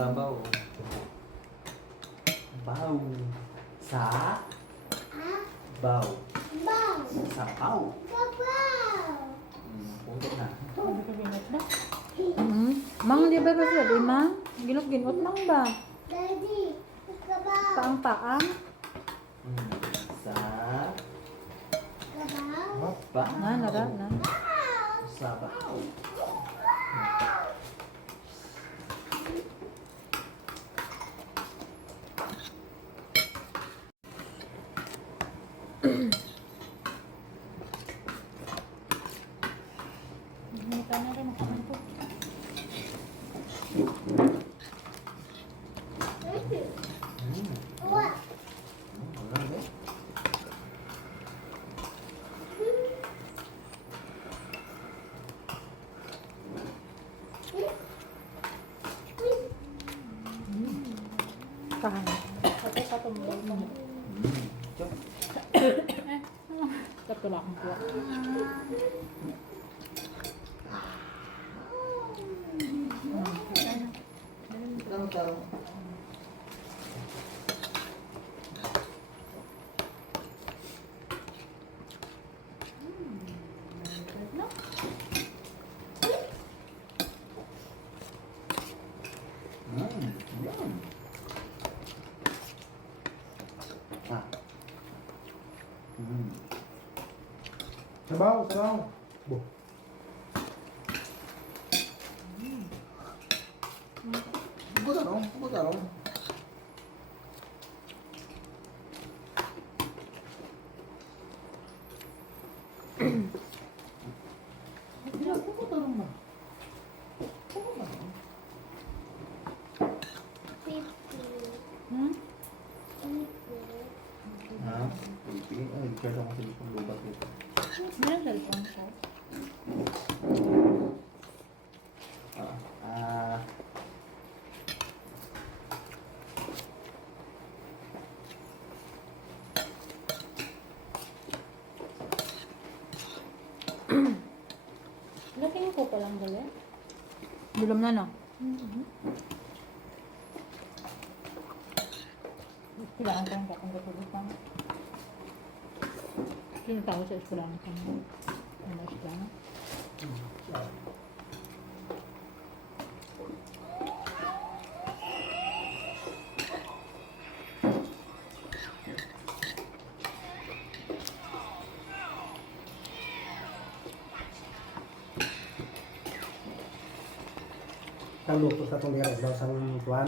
Babaw. Baw. Sa? Baw. Sapaw. Punto na. Mang, di ba kasi di mang? Ginot-ginot mang ba? Daddy, kabaw. Paang-paang? Sa? Kabaw. Baw. Na, nara, na. Sabaw. Hindi ka na rin makaman po. What? Wala eh. Kahan. Pati sa tumbol mo. Chok. Katulak mo po. Taro-taro. Yan. Ah. Sabaw, sabaw. Bo. Butarong. Butarong ba? Hmm? Ha? Pipi? Ay, kaya ako sa lipong lubat dito. Meron cellphone siya. Ah. Laking ko palang gali. Belum na, no? Kailangan ko yung kakang katulog pa. Sino tao sa eskwelahan ka mo? Ano eskwelahan? Ang luto sa itong meron daw sang tuwan.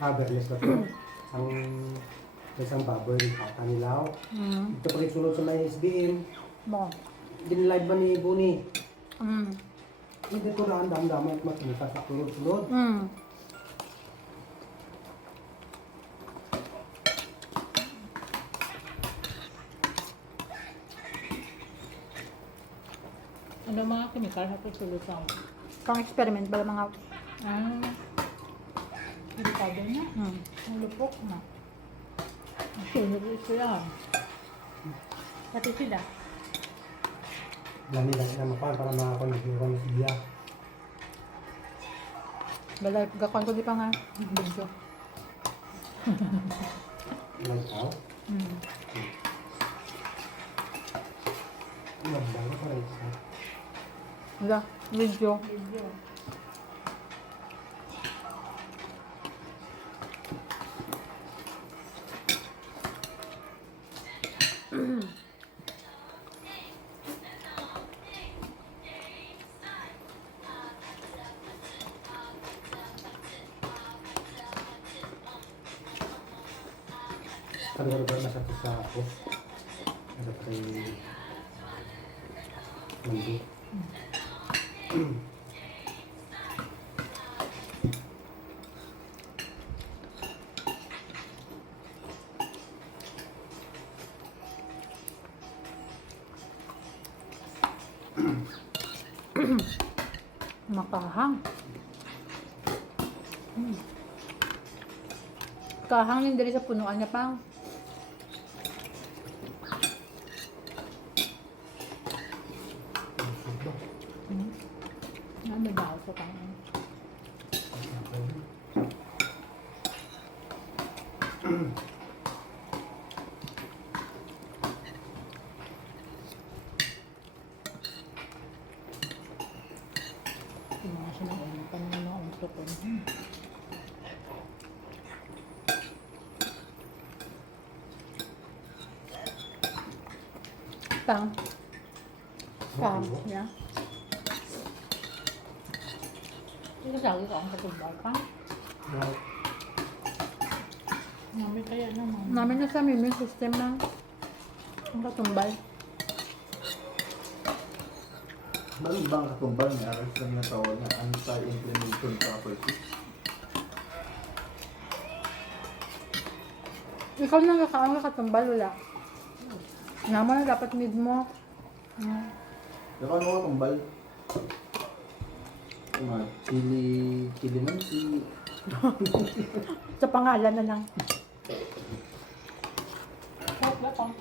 Bernes na ito. Ang isang baboy, kanilaw. Ito pag sunod sa may SBM, Mo. dinilive ba ni Buni? Mm. Hindi ko na ang dam-damay at matinitas sa sunod-sunod. Mm. Ano mga chemical sa pagsulutang? Pang experiment pala mga... Delikado na. Ang lupok na. Ang sunod sila. Pati sila. Dami lang na makuha para makakondisyong na siya. Balay, gakon ko di pa nga. Video. Ilang tao? Ilang tao pa rin isa. Wala, video. Video. Ano ba masakit sa ako? Ano pa kay... Mandi. Makahang. Kahang din diri sa punuan niya pang. Ano ba ako sa kanan? Yung mga sinaunang panunong tukon. Pang. Pang. Yeah. Ito sa akin ang katumbal pang. Namin kaya naman. Namin na sa immune system ng ang katumbal. Bang ibang katumbal niya, aras lang na tawag niya, anti-inflammation properties. Ikaw na ang katumbal, wala. Naman na dapat need mo. Diba ano katumbal? Mga chili mansi. Sa pangalan na lang. Sarap ba pang?